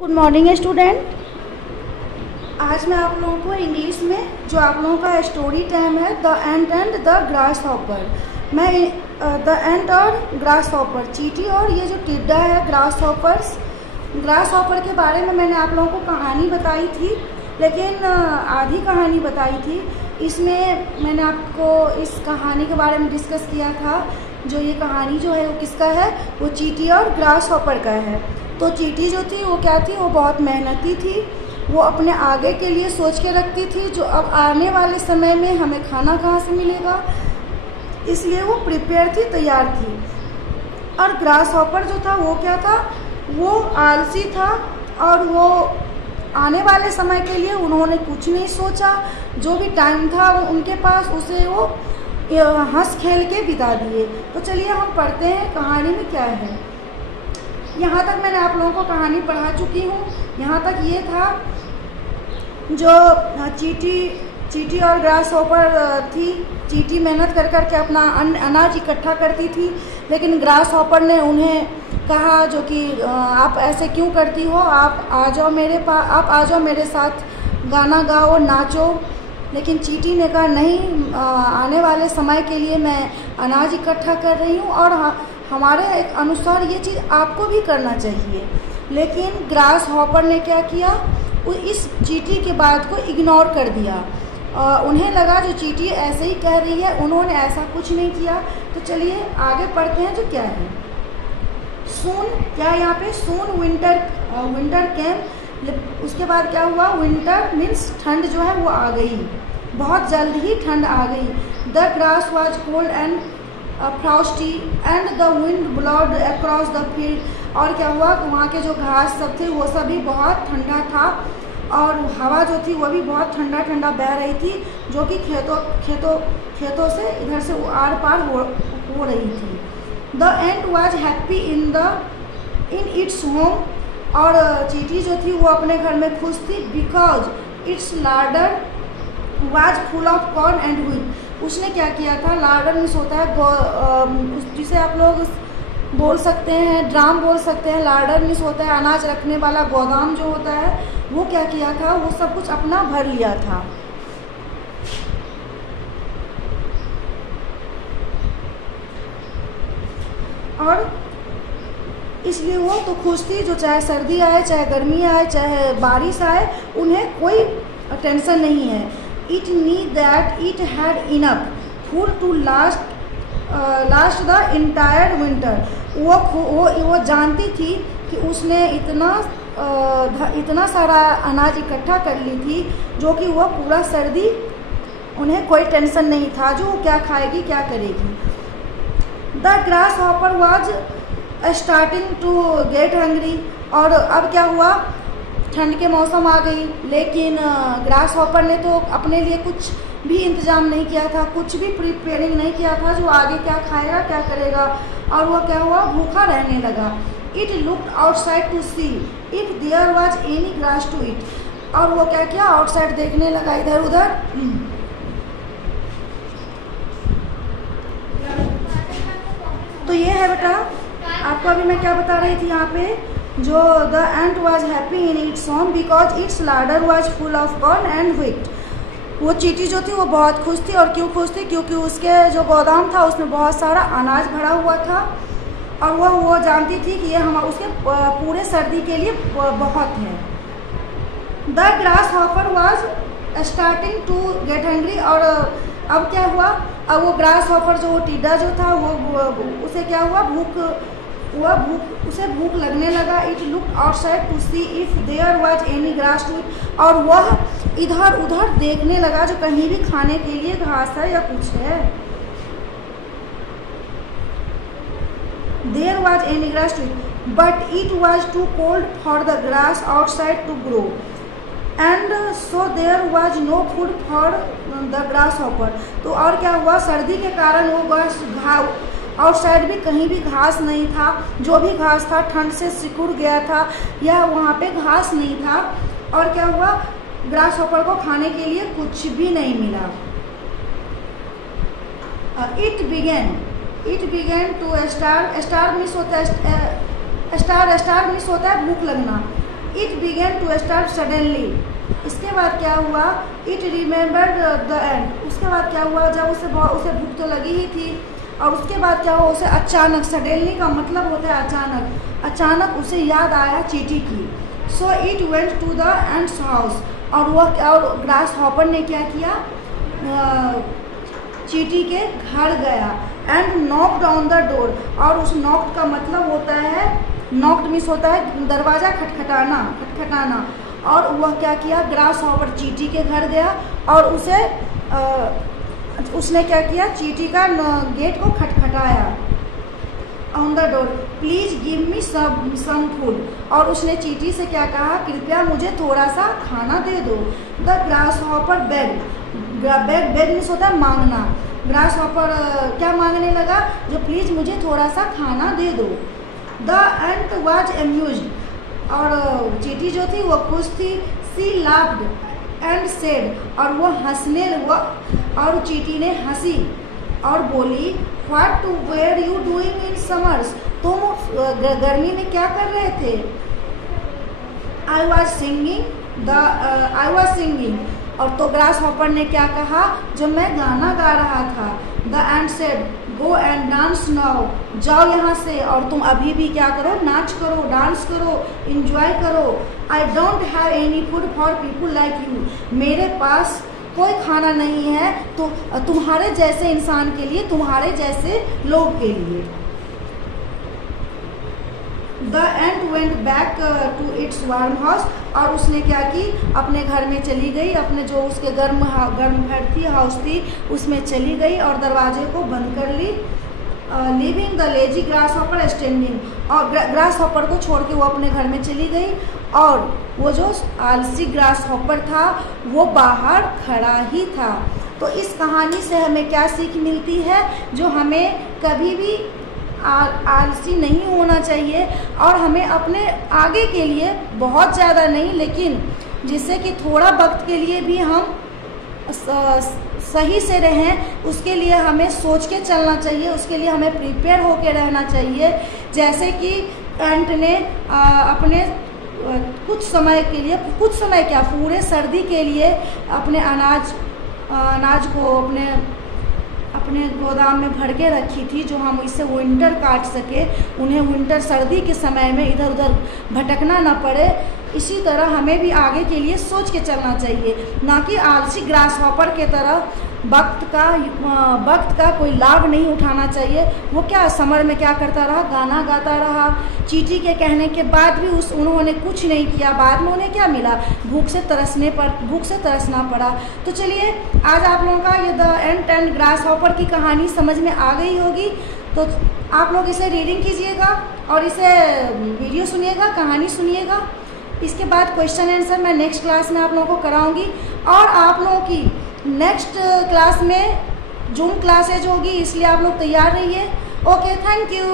Good morning student. आज मैं आप लोगों को इंग्लिश में जो आप लोगों का स्टोरी टाइम है the ant and the grass hopper, मैं द एंट और ग्रास हॉपर, चींटी और ये जो टिड्डा है ग्रास हॉपर के बारे में मैंने आप लोगों को कहानी बताई थी, लेकिन आधी कहानी बताई थी। इसमें मैंने आपको इस कहानी के बारे में डिस्कस किया था। जो ये कहानी जो है वो किसका है, वो चींटी और ग्रास हॉपर का है। तो चींटी जो थी वो क्या थी, वो बहुत मेहनती थी। वो अपने आगे के लिए सोच के रखती थी जो अब आने वाले समय में हमें खाना कहाँ से मिलेगा, इसलिए वो प्रिपेयर थी, तैयार थी। और ग्रास हॉपर जो था वो क्या था, वो आलसी था और वो आने वाले समय के लिए उन्होंने कुछ नहीं सोचा। जो भी टाइम था उनके पास उसे वो हंस खेल के बिता दिए। तो चलिए हम पढ़ते हैं कहानी में क्या है। यहाँ तक मैंने आप लोगों को कहानी पढ़ा चुकी हूँ। यहाँ तक ये था जो चींटी और ग्रास हॉपर थी। चींटी मेहनत कर कर के अपना अनाज इकट्ठा करती थी, लेकिन ग्रास हॉपर ने उन्हें कहा जो कि आप ऐसे क्यों करती हो, आप आ जाओ मेरे साथ, गाना गाओ, नाचो। लेकिन चींटी ने कहा नहीं, आने वाले समय के लिए मैं अनाज इकट्ठा कर रही हूँ और हमारे अनुसार ये चीज़ आपको भी करना चाहिए। लेकिन ग्रास हॉपर ने क्या किया, इस चींटी की बात को इग्नोर कर दिया। उन्हें लगा जो चींटी ऐसे ही कह रही है, उन्होंने ऐसा कुछ नहीं किया। तो चलिए आगे पढ़ते हैं जो क्या है। सून, क्या यहाँ पे सून विंटर केम, उसके बाद क्या हुआ, विंटर मीन्स ठंड जो है वो आ गई, बहुत जल्द ही ठंड आ गई। The grass was cold and frosty and the wind blowed across the field. और क्या हुआ, वहाँ के जो घास सब थे वो सभी बहुत ठंडा था और हवा जो थी वो भी बहुत ठंडा ठंडा बह रही थी, जो कि खेतों से इधर से आर पार हो रही थी। The ant was happy in its home, और चींटी जो थी वो अपने घर में खुश थी। Because its larder was full of corn and wheat. उसने क्या किया था, लार्डर मीन्स होता है जिसे आप लोग बोल सकते हैं, ड्राम बोल सकते हैं। लार्डर मीन्स होता है अनाज रखने वाला गोदाम जो होता है। वो क्या किया था, वो सब कुछ अपना भर लिया था। और इसलिए वो तो खुश थी, जो चाहे सर्दी आए, चाहे गर्मी आए, चाहे बारिश आए, उन्हें कोई टेंशन नहीं है। It knew that it had enough food to last the entire winter. वो जानती थी कि उसने इतना सारा अनाज इकट्ठा कर ली थी, जो कि वो पूरा सर्दी, उन्हें कोई टेंशन नहीं था जो क्या खाएगी क्या करेगी। The grasshopper was starting to get hungry. और अब क्या हुआ, ठंड के मौसम आ गई, लेकिन ग्रास हॉपर ने तो अपने लिए कुछ भी इंतजाम नहीं किया था, कुछ भी प्रिपेयरिंग नहीं किया था जो आगे क्या खाएगा क्या करेगा। और वो क्या हुआ, भूखा रहने लगा। It looked outside to see if there was any grass to eat. और वो क्या किया, आउटसाइड देखने लगा, इधर उधर। तो ये है बेटा, आपको अभी मैं क्या बता रही थी यहाँ पे, जो the ant was happy in its home because its larder was full of corn and wheat. वो चींटी जो थी वो बहुत खुश थी। और क्यों खुश थी, क्योंकि उसके जो गोदाम था उसमें बहुत सारा अनाज भरा हुआ था और वो जानती थी कि ये उसके पूरे सर्दी के लिए बहुत है। The grasshopper was starting to get hungry. और अब क्या हुआ, अब वो ग्रास हॉपर जो वो टिड्डा जो था उसे क्या हुआ, उसे भूख लगने लगा। It look outside to see if there was any grass to eat. और वह इधर उधर देखने लगा जो कहीं भी खाने के लिए घास है या कुछ है। There was any grass to eat but it was too cold for the grass outside to grow and so there was no food for the grasshopper. तो और क्या हुआ, सर्दी के कारण वो आउटसाइड भी कहीं भी घास नहीं था। जो भी घास था ठंड से सिकुड़ गया था या वहाँ पे घास नहीं था। और क्या हुआ, ग्रास हॉपर को खाने के लिए कुछ भी नहीं मिला। इट बिगेन टू स्टार मिस होता है, स्टार मिस होता है भूख लगना। It began to start suddenly. इसके बाद क्या हुआ, इट रिमेंबर द एंड। उसके बाद क्या हुआ, जब उसे भूख तो लगी ही थी, और उसके बाद क्या हुआ, उसे अचानक, सडनली का मतलब होता है अचानक, अचानक उसे याद आया चींटी की। So it went to the ant's house, और ग्रास हॉपर ने क्या किया, चींटी के घर गया, and knocked on the door. और उस नॉक्ड का मतलब होता है, नॉक्ड मीन्स होता है दरवाज़ा खटखटाना, खटखटाना। और वह क्या किया, ग्रास हॉपर चींटी के घर गया और उसने क्या किया, चींटी का गेट को खटखटाया, on the door, please give me some food. और उसने चींटी से क्या कहा, कृपया मुझे थोड़ा सा खाना दे दो। The grasshopper beg means होता है मांगना। ग्रास हॉपर क्या मांगने लगा, जो प्लीज़ मुझे थोड़ा सा खाना दे दो। द एंट वॉज एम्यूज्ड, और चींटी जो थी वो खुश थी। सी लाफ्ड एंड सेड, और वो और चींटी ने हंसी और बोली, what to were you doing in summers, तुम गर्मी में क्या कर रहे थे। आई वॉज सिंगिंग, और तो ग्रास हॉपर ने क्या कहा, जब मैं गाना गा रहा था। The ant said, go and dance now, जाओ यहाँ से और तुम अभी भी क्या करो, नाच करो, डांस करो, इंजॉय करो। I don't have any food for people like you, मेरे पास कोई खाना नहीं है तो तुम्हारे जैसे इंसान के लिए, तुम्हारे जैसे लोग के लिए। The ant went back to its warm house, और उसने क्या की, अपने घर में चली गई, अपने जो उसके गर्म घर थी, हाउस थी, उसमें चली गई और दरवाजे को बंद कर ली। Leaving the lazy grasshopper standing, और ग्रास हॉपर को छोड़ के वो अपने घर में चली गई, और वो जो आलसी ग्रास हॉपर था वो बाहर खड़ा ही था। तो इस कहानी से हमें क्या सीख मिलती है, जो हमें कभी भी आलसी नहीं होना चाहिए, और हमें अपने आगे के लिए बहुत ज़्यादा नहीं, लेकिन जिससे कि थोड़ा वक्त के लिए भी हम सही से रहें, उसके लिए हमें सोच के चलना चाहिए, उसके लिए हमें प्रिपेयर होके रहना चाहिए। जैसे कि एंट ने अपने कुछ समय के लिए, कुछ समय क्या, पूरे सर्दी के लिए अपने अनाज को अपने गोदाम में भर के रखी थी, जो हम इससे विंटर काट सके, उन्हें विंटर सर्दी के समय में इधर उधर भटकना ना पड़े। इसी तरह हमें भी आगे के लिए सोच के चलना चाहिए, ना कि आलसी ग्रास हॉपर के तरह वक्त का कोई लाभ नहीं उठाना चाहिए। वो क्या समर में क्या करता रहा, गाना गाता रहा, चींटी के कहने के बाद भी उन्होंने कुछ नहीं किया, बाद में उन्हें क्या मिला, भूख से तरसना पड़ा। तो चलिए, आज आप लोगों का ये the ant and grass hopper की कहानी समझ में आ गई होगी। तो आप लोग इसे रीडिंग कीजिएगा और इसे वीडियो सुनिएगा, कहानी सुनिएगा। इसके बाद क्वेश्चन आंसर मैं नेक्स्ट क्लास में आप लोगों को कराऊंगी, और आप लोगों की नेक्स्ट क्लास में जूम क्लासेज होगी, इसलिए आप लोग तैयार रहिए। Okay, thank you.